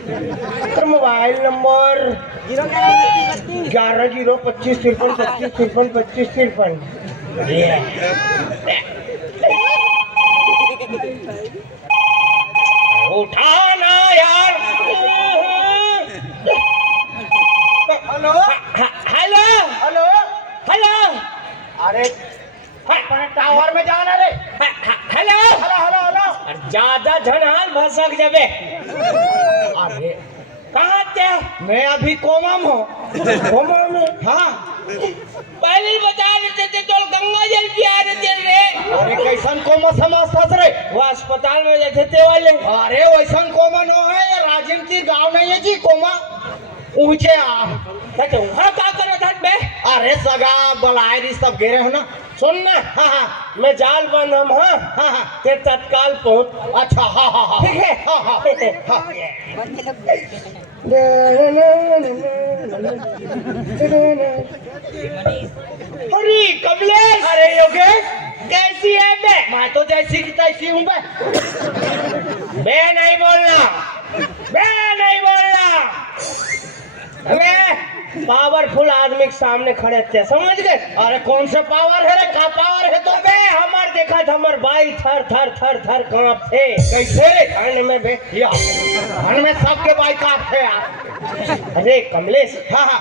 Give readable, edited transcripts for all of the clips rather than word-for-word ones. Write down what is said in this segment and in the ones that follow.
तो mobile number 11 025 53 25 53 उठाना यार। Hello hello hello. हेलो। अरे अपने टावर में जाना रे। Hello hello hello hello. ज्यादा झनहाल भसक जाबे। अरे कहाँ थे? मैं अभी कोमा में हूँ। कोमा में? हाँ। पहले ही बता देते थे तो गंगा जल पिया देते रे। अरे कैसन कोमा समझता रे? वो अस्पताल में जाते थे वाले। अरे वैसन कोमा न है, ये राजिम की गांव नहीं है जी कोमा। ऊंचे तो वहाँ क्या करो था बे? अरे सगा बलायरी सब घेरे हो ना। सुनना, हाँ हाँ मैं जाल बंद हम। हाँ हाँ हाँ। ते तत्काल पहुँच। अच्छा हाँ हाँ हाँ ठीक है। हाँ हाँ हाँ। अरे कमलेश, अरे योगेश, कैसी है बे? मैं तो जैसी की तैसी हूँ बे। बे नहीं बोलना, बे नहीं बोलना। अबे पावरफुल आदमी के सामने खड़े थे, समझ गए? अरे कौन सा पावर है रे? का पावर है तो? बे हमार देखा था, हमार बाई थर थर थर थर कांप थे। कैसे रे? ठंड में बे। या धन में सबके बाई काट है यार। अरे कमलेश, हाँ हाँ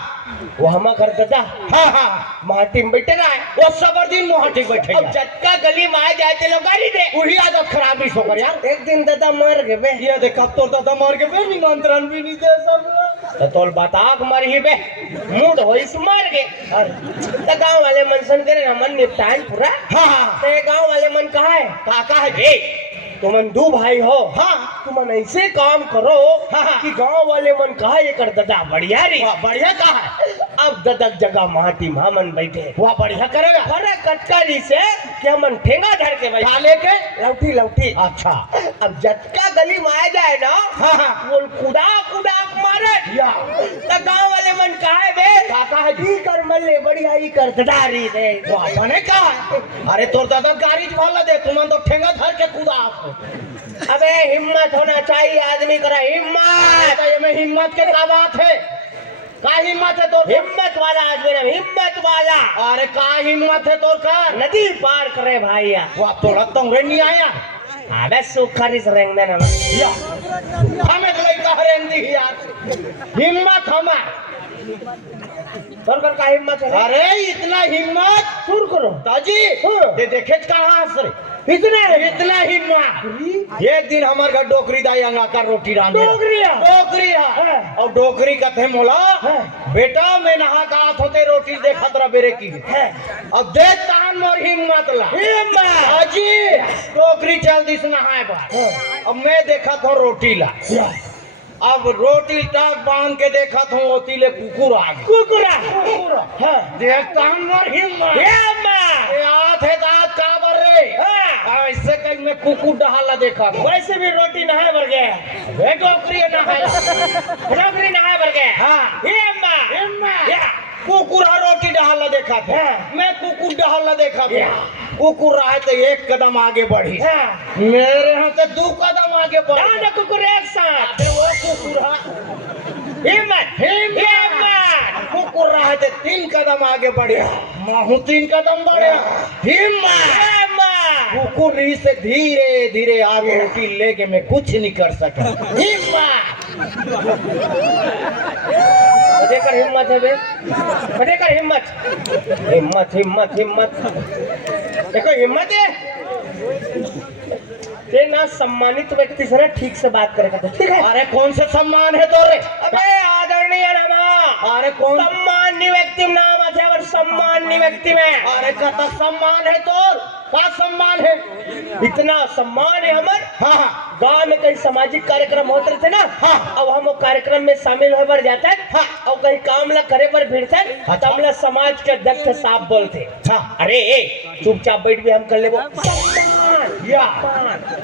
वो हमा घर दादा हाँ हाँ। माटी में बैठे रहा है। वो सबर दिन मोहटी बैठे अब झटका गली में आ जाते लोग गाड़ी दे। वही आदत खराब नहीं सो कर यार। एक दिन दादा मर गए बे। ये देख अब तो दादा मार के बे निमंत्रण भी नहीं दे सब। तो तोल बताक मर ही बे, मूड होई से मर गए। तो गांव वाले मन सन करे ना, मन निपटान पूरा। हाँ हाँ। तो गांव वाले मन कहा है, काका है ए तुमन दो भाई हो। हाँ। तुमन ऐसे काम करो हाँ। कि गांव वाले मन कहा ये कर दादा बढ़िया रे। वाह बढ़िया कहा है। अब ददक जगह माटी मामन बैठे। वाह बढ़िया करेगा। अरे कटकाली से क्या मन ठेंगा धर के बैठा खा लेके लौटी लौटी। अच्छा। अब झटका गली में आ जाए ना, हाँ हाँ। बोल कुदा कुदा मारे या तो गांव वाले मन कहा बे काका है ई कर मल्ले बढ़िया ई कर ददारी दे। वाह बने कहा है। अरे तोर दादा गाड़ी वाला दे, तुम तो ठेंगा धर के कूदा। अबे हिम्मत होना चाहिए आदमी करा हिम्मत। तो ये में हिम्मत के का बात है? का हिम्मत है तोर? हिम्मत वाला आदमी ना, हिम्मत वाला। अरे का हिम्मत है तोर का? नदी पार करे भाईया। वाह तोरा तो नहीं आया। अबे सुखरी से रेंग देना या हमें तो लड़का हरेंदी यार। हिम्मत हमा सरकार का हिम्मत है। अरे इतना हिम्मत सुर करो ताजी ये देखे कहाँ से इतना इतना हिम्मत। एक दिन हमारे घर डोकरी दाई अंगा कर रोटी रांध डोकरिया डोकरिया और डोकरी कहते मोला बेटा मैं नहा का होते रोटी देखा तेरा बेरे की है। अब देख तान मोर हिम्मत ला हिम्मत अजी डोकरी चल दिस नहाए बा। अब मैं देखा था रोटी ला। अब रोटी टक बांध के देखा था ओती ले कुकुर आ गया। कुकुरा देख तान मोर हिम्मत हिम्मत ये आठ है दांत का बर रे। ऐसे कहीं मैं कुकुर डहाला देखा वैसे भी रोटी नहाए भर गया। वे डोकरी नहाया डोकरी नहाए भर गया। हाँ हिम्मत हिम्मत कुकुर रोटी डहाला देखा था। मैं कुकुर डहाला देखा था। कुकुर रहा है तो एक कदम आगे बढ़ी। मेरे यहाँ तो 2 कदम आगे बढ़ी। कुकुर एक साथ वो कुकुर हिम्मत हिम्मत कुकुर रहा है तो 3 कदम आगे बढ़े। माहू 3 कदम बढ़े। हिम्मत कुकुर से धीरे धीरे आगे रोटी लेके मैं कुछ नहीं कर सका। हिम्मत देखकर हिम्मत है बे, देखकर हिम्मत हिम्मत हिम्मत हिम्मत देखो हिम्मत है। ते ना सम्मानित व्यक्ति से ना ठीक से बात करेगा तो ठीक है। अरे कौन से सम्मान है तो रे? अबे आदरणीय नमा। अरे कौन सम्मान्य व्यक्ति में नाम है और सम्मान्य व्यक्ति में। अरे कता सम्मान है तो का सम्मान है? इतना सम्मान है हमार। हाँ गांव में कई सामाजिक कार्यक्रम होते थे ना। हाँ अब हम वो कार्यक्रम में शामिल हो पर जाता है। हाँ और कहीं काम ला करे पर भिड़ता है। अच्छा। तो हमला समाज के अध्यक्ष साहब बोलते हाँ अरे चुपचाप बैठ भी हम कर ले वो या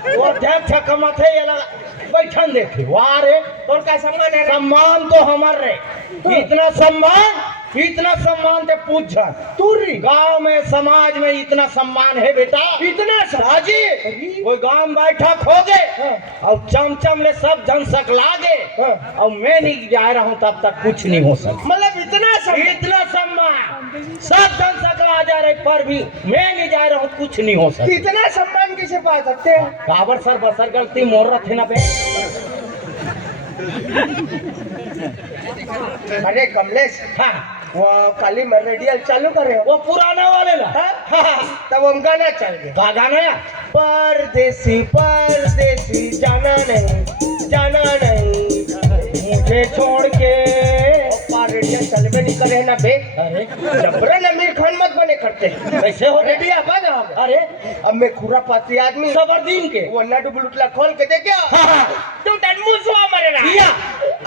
वो अध्यक्ष कमत है ये लगा बैठन देखे वाह रे। और का सम्मान है? सम्मान तो हमारे रे। इतना सम्मान इतना सम्मान ते पूछ जा तूरी गांव में समाज में इतना सम्मान है बेटा इतना साजी कोई गांव में बैठा खोगे और चमचम ले सब जन सकलागे और मैं नहीं जा रहा हूँ तब तक कुछ नहीं हो सकता मतलब इतना सम्मान सब जन सकला जा रहे पर भी मैं नहीं जा रहा हूँ कुछ नहीं हो सकता इतना सम्मान किसे पा सकते हैं? काबर सर बसर गलती मोर रखे ना पे अरे कमलेश, हाँ वो काली रेडियल चालू कर रहे हो? वो पुराना वाले ना तब हम गाना चल गए। का गाना है परदेसी परदेसी जाना नहीं मुझे छोड़ के रेडियल चलवे नहीं करे ना बे। अरे जबरन आमिर खान मत बने करते कैसे हो रेडिया बना हम। अरे अब मैं खुरा पाती आदमी सबरदीन के वो नट बुलुटला खोल के देखे तू टनमुसवा मरे ना या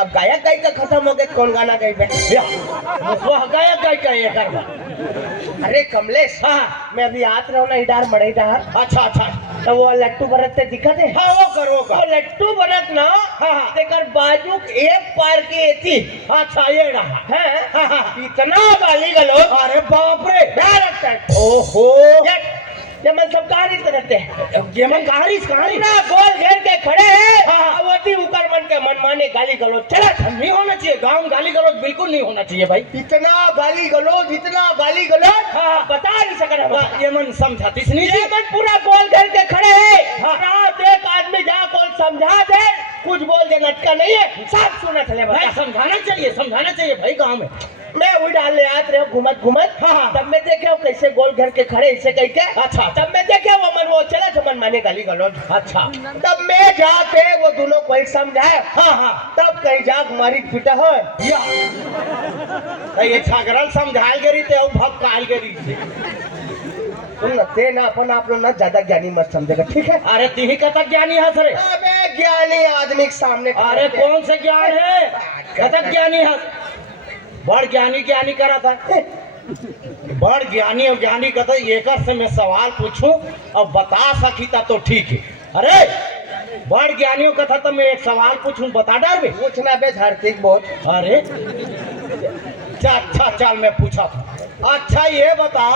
अब गायक गायिका खत्म हो गए कौन गाना गाई बे? या मुसवा गायक गाय का ये करवा अरे कमलेश, हाँ मैं अभी आत रहा हूँ ना इडार मड़ई डार। अच्छा अच्छा तो वो लट्टू भरत ते दिखा दे। हाँ वो कर वो वो कर लट्टू भरत ना तेकर बाजू के एक पार के थी। अच्छा ये रहा है इतना गाली गलो अरे बाप रे डायरेक्ट ओहो ये मैं सब कहानी करते हैं ये मन कहानी ना गोल घेर के खड़े हैं। हाँ। अवधि उकर मन के मन माने गाली गलो चला नहीं होना चाहिए गांव में गाली गलौज बिल्कुल नहीं होना चाहिए भाई इतना गाली गलो हाँ। बता नहीं सकता ये मन समझाती नहीं ये मन पूरा गोल घेर के खड़े हैं। रात एक आदमी जा कौन समझा दे कुछ बोल दे नटका नहीं है सब सुना चले भाई समझाना चाहिए भाई गांव में मैं वही डालने आते रहे घुमत हाँ। तब मैं देखे कैसे गोल घर के खड़े ऐसे कह के अच्छा। तब मैं देखे वो मन वो चला तो मन माने गाली गलौज। अच्छा तब मैं जाके वो दोनों को एक समझाए हाँ तब कहीं जाग मारी पीटा हो या ये छागरल समझाल गरी ते और भक्काल गरी तुम न ते ना अपन आप लोग ना ज्यादा ज्ञानी मत समझेगा ठीक है? अरे तिही कतक ज्ञानी है सर अबे ज्ञानी आदमी के सामने अरे कौन से ज्ञान है कतक ज्ञानी है बड़ ज्ञानी करा था बड़ ज्ञानी और ज्ञानी कहता एक से मैं सवाल पूछूं और बता सकी था तो ठीक है। अरे बड़ ज्ञानियों का था तो मैं एक सवाल पूछूं बता डाल भी पूछना बे धार्मिक बहुत। अरे अच्छा चल मैं पूछा था अच्छा ये बता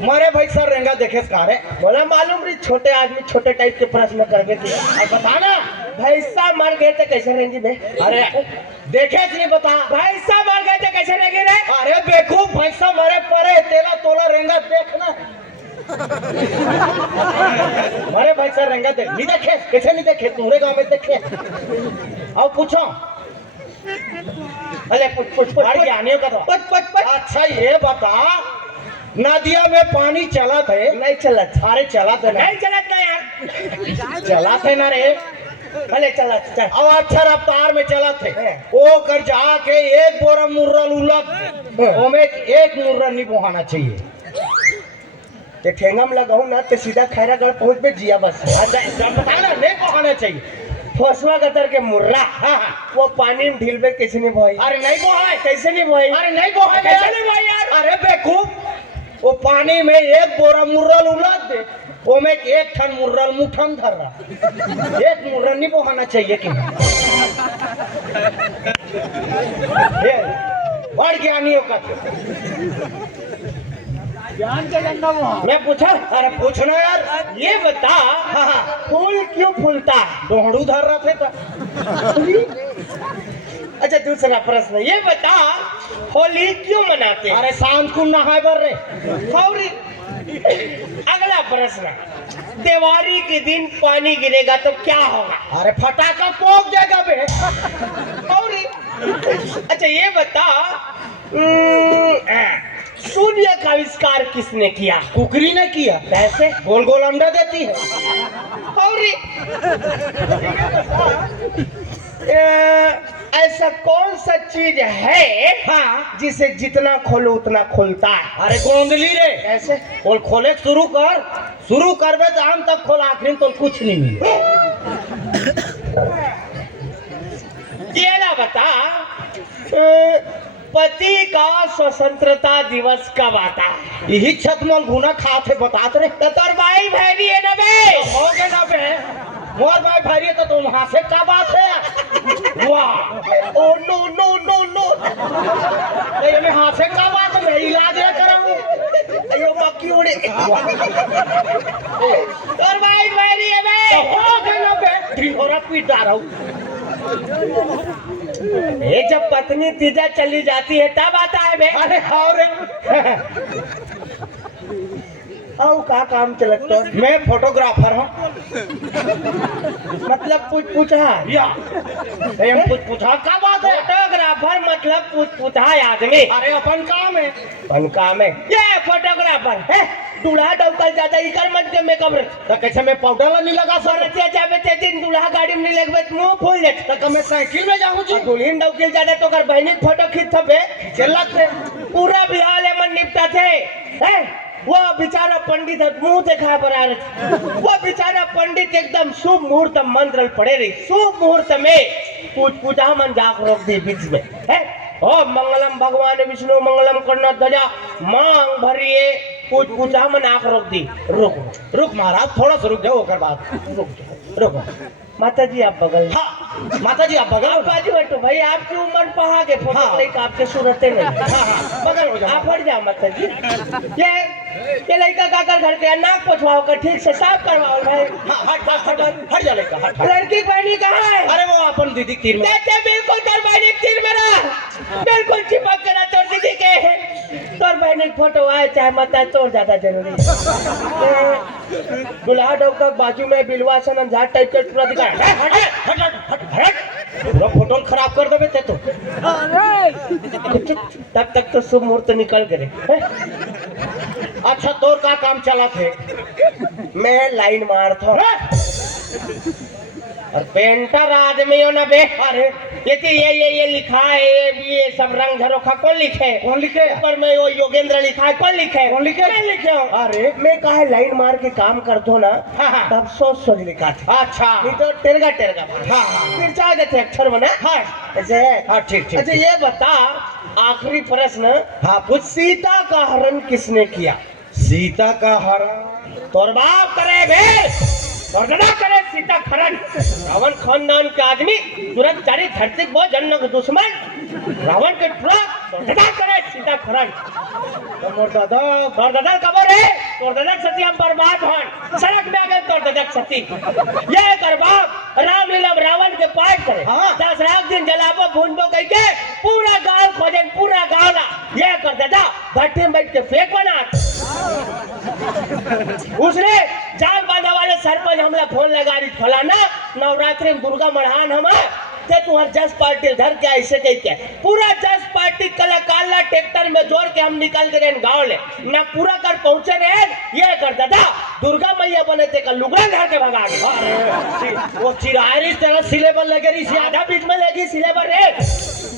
मरे भाई सर रेंगा देखे सारे बोला मालूम रही छोटे आदमी छोटे टाइप के प्रश्न करवे थे बता ना भैंसा मर गए थे कैसे रहेंगे बे? अरे देखे नहीं बता भैंसा मर गए थे कैसे रहेंगे रे? अरे बेवकूफ भैंसा मरे पड़े तेला तोला रेंगा देखना मरे भैंसा रेंगा देख नहीं देखे कैसे नहीं देखे तुम्हारे गांव में देखे अब पूछो अरे पुछ आने का था अच्छा ये बता नदिया में पानी चला थे नहीं चला अरे चला थे नहीं चला ना यार चला थे ना रे भले चला चल अब अच्छा रफ्तार में चला थे वो कर जाके एक बोरा मुर्रा उलट ओमे एक मुर्रा नहीं बहाना चाहिए ये ठेंगा में लगाऊं ना तो सीधा खैरागढ़ पहुंच पे जिया बस। अच्छा बताना नहीं बहाना चाहिए फसवा कतर के मुर्रा हाँ वो पानी में ढील में कैसे नहीं बोई? अरे नहीं बोहाए कैसे नहीं बोई? अरे नहीं बोहाए कैसे नहीं बोई यार? अरे बेवकूफ वो पानी में एक बोरा मुर्रल उलट दे वो में एक ठन मुर्रल मुठम धर रहा एक मुर्रल नहीं बोहाना चाहिए कि बड़ ज्ञानियों का मैं पूछा अरे पूछना यार ये बता फूल क्यों फूलता? डोहड़ू धर रहा थे अच्छा दूसरा प्रश्न ये बता होली क्यों मनाते? अरे शाम को नहाए बर रे होली। अगला प्रश्न दिवाली के दिन पानी गिरेगा तो क्या होगा? अरे फटाका पोक जाएगा बे होली। अच्छा ये बता सूर्य का आविष्कार किसने किया? कुकरी ने किया कैसे? गोल गोल अंडा देती है होली। ऐसा कौन सा चीज है हाँ जिसे जितना खोलो उतना खुलता है? अरे गोंदली रे कैसे? बोल खोले शुरू कर बे तो हम तक खोल आखिर तो कुछ नहीं मिले ये ना बता पति का स्वतंत्रता दिवस कब आता है? यही छतमल गुना खाते बतात रे तो तोर भाई बहनी है ना बे? हो गए ना बे मोर भाई भाई तो तुम वहां से क्या बात है वाह oh no no no no ये में हाथ से तोर भाई भाई है बे तो हो गए ना बे दिन हो रहा पीट जा रहा हूँ। ये जब पत्नी तीजा चली जाती है तब आता है बे। अरे हाँ रे औ का काम चलत तो मैं फोटोग्राफर हूँ। मतलब कुछ पूछा या हम कुछ पूछा क्या बात है? फोटोग्राफर मतलब कुछ पूछा आदमी अरे अपन काम है। अपन काम है ये फोटोग्राफर है दूल्हा डौकल जाता इकर मन के मेकअप रख तो कैसे मैं पाउडर नहीं लगा सर? सरतिया जाबे ते दिन दूल्हा गाड़ी में लगबे मुंह फूल जात तो मैं साइकिल में जाऊँ जी? दुल्हन डौकल जाता तो कर बहनी फोटो खींच थबे चलत थे पूरा बिहार ले मन निपटा थे हैं वो बेचारा पंडित मुंह देखा पर आ रहे वो बेचारा पंडित एकदम शुभ मुहूर्त मंत्र पड़े रही शुभ मुहूर्त में पूछ पूछा मन जाग रोक दी बीच में है ओ मंगलम भगवान विष्णु मंगलम करना ध्वजा मांग भरिए पूछ पूछा मन आंख रोक दी रुक रुक महाराज थोड़ा सा रुक जाओ ओकर बाद रुक माता जी आप बगल हाँ माता जी आप बगल हो ना? बाजू बैठो भाई आपकी उम्र पहा के फोटो हाँ। लेके आपके सूरतें नहीं हाँ बगल हो जाओ। आप हट जाओ माता जी ये लड़का का कर घर के नाक पोछवाओ कर ठीक से साफ करवाओ भाई हाँ हट जा लेका हट। लड़की बहनी कहाँ है अरे वो अपन दीदी तीर में देखते बिल्कुल तोर बहनी के तीर मेरा बिल्कुल चिपक कर रहा तोर दीदी के तोर बहनी के फोटो आए चाहे मत आए तोर ज्यादा जरूरी है दुल्हा डौका बाजू में बिलवा सन झाट टाइप के पूरा दिखा हट पूरा फोटो खराब कर देबे ते तो। तब तक तो शुभ मुहूर्त निकल गए अच्छा तोर का काम चला थे? मैं लाइन मार था और पेंटर आदमी हो ना बे अरे ये लिखा है ये सब रंग झरोखा कौन लिखे कौन लिखे? पर मैं वो योगेंद्र लिखा है कौन लिखे कौन लिखे? मैं लिखे हूँ। अरे मैं कहा लाइन मार के काम कर दो ना हाँ। तब सोच सोच लिखा था अच्छा नहीं तो टेरगा टेरगा हाँ। फिर चाह देते अक्षर बना हाँ ऐसे है हाँ ठीक अच्छा ये बता आखिरी प्रश्न हाँ पूछ। सीता का हरण किसने किया सीता का हरण तोर बाप करे भेड़ और दादा करे सीता खरण रावण खानदान के आदमी तुरंत जारी धरती को जन्म के दुश्मन रावण के ट्रक और दादा करे सीता खरण मोर दादा तोर दादा कबर है तोर दादा सती हम बर्बाद हन सड़क में आ गए तोर दादा सती ये कर बाप रामलीला रावण के पाठ करे हाँ। 10 रात दिन जलाबो भूनबो कह के पूरा गांव खोजन पूरा गांव ला ये कर दादा भट्टे में बैठ के फेंक बना उसने जाल बांधा वाले सरपंच हमला फोन लगा रही फलाना नवरात्रि में दुर्गा मढ़ान हम ते तुम्हार 10 पार्टी धर के ऐसे कह के पूरा 10 पार्टी कलाकार ला ट्रैक्टर में जोड़ के हम निकल गए गांव ले ना पूरा कर पहुंचे रहे ये कर दादा दुर्गा मैया बने थे का लुगड़ा घर के भगा गए अरे वो चिरायरी तेरा सिलेबस लगे रही सी आधा बीच में लगी सिलेबर रे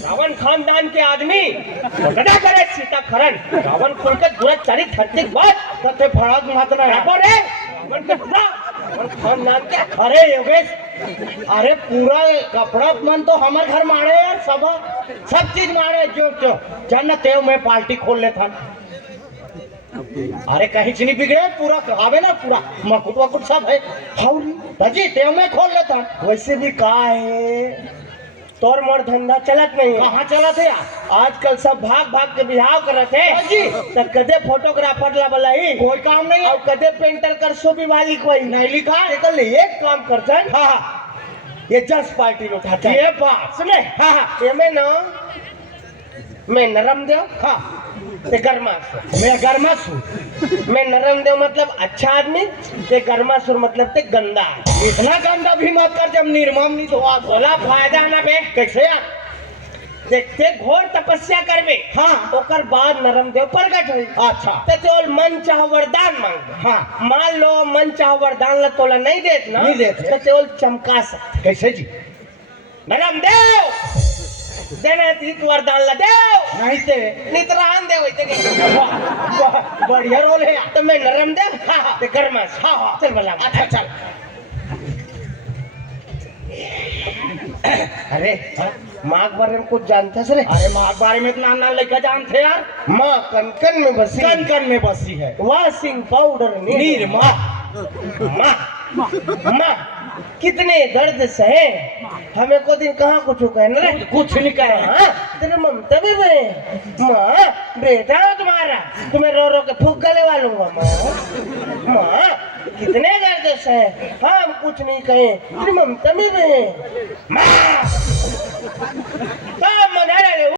रावण खानदान के आदमी दादा करे सीता खरण रावण खुल के पूरा चारी धरती बात तते फड़ात मातना है रे रावण के पूरा रावण खानदान के अरे योगेश अरे पूरा कपड़ा मन तो हमारे घर मारे यार सब चीज मारे जो जन तेव में पार्टी खोल लेता अरे कहीं से नहीं बिगड़े पूरा आवे ना पूरा मकुट वकुट सब है हाजी तेव में खोल लेता वैसे भी कहा है तोर मोर धंधा चलत नहीं है कहाँ चला थे यार आजकल सब भाग भाग के बिहाव करत है जी। तो कदे फोटोग्राफर ला बोला ही कोई काम नहीं और कदे पेंटर कर सो भी वाली कोई नहीं लिखा कल एक काम करतन हाँ ये 10 पार्टी उठाता है ये बात सुने हाँ ये में ना मैं नरम देव हाँ ते गरमा मैं गर्मासुर मैं नरम देव मतलब अच्छा आदमी ते गर्मासुर मतलब ते गंदा आदमी। इतना गंदा भी मत कर जब निर्मम नहीं तो आप बोला फायदा ना बे कैसे यार देखते घोर तपस्या करबे हाँ ओकर बाद नरम देव प्रकट होई अच्छा ते तोल मन चाह वरदान मांग हाँ मान लो मन चाह वरदान ला तोला नहीं देत ना नहीं देत है। ते तोल चमका सकते कैसे जी नरम देव देने तीत वरदान ला देव नहीं ते नितरान देव होते बढ़िया रोल है यार तो मैं नरम देव हाँ, हाँ। ते गरमास हाँ, हाँ। चल भला अच्छा चल अरे माँ के बारे में कुछ जानता रे अरे माँ के बारे में इतना ना लेकर जानते यार माँ कनकन में बसी कन कन में बसी है वॉशिंग पाउडर नीरमा माँ माँ कितने दर्द सहे, हमें को दिन कहाँ कुछ कहना रे, कुछ नहीं कहे। हाँ तेरे ममता भी बे माँ, बेटा हो तुम्हारा, तुम्हें रो रो के फूक गले वालूंगा माँ। माँ कितने दर्द सहे, हम कुछ नहीं कहे, तेरी ममता भी बे माँ।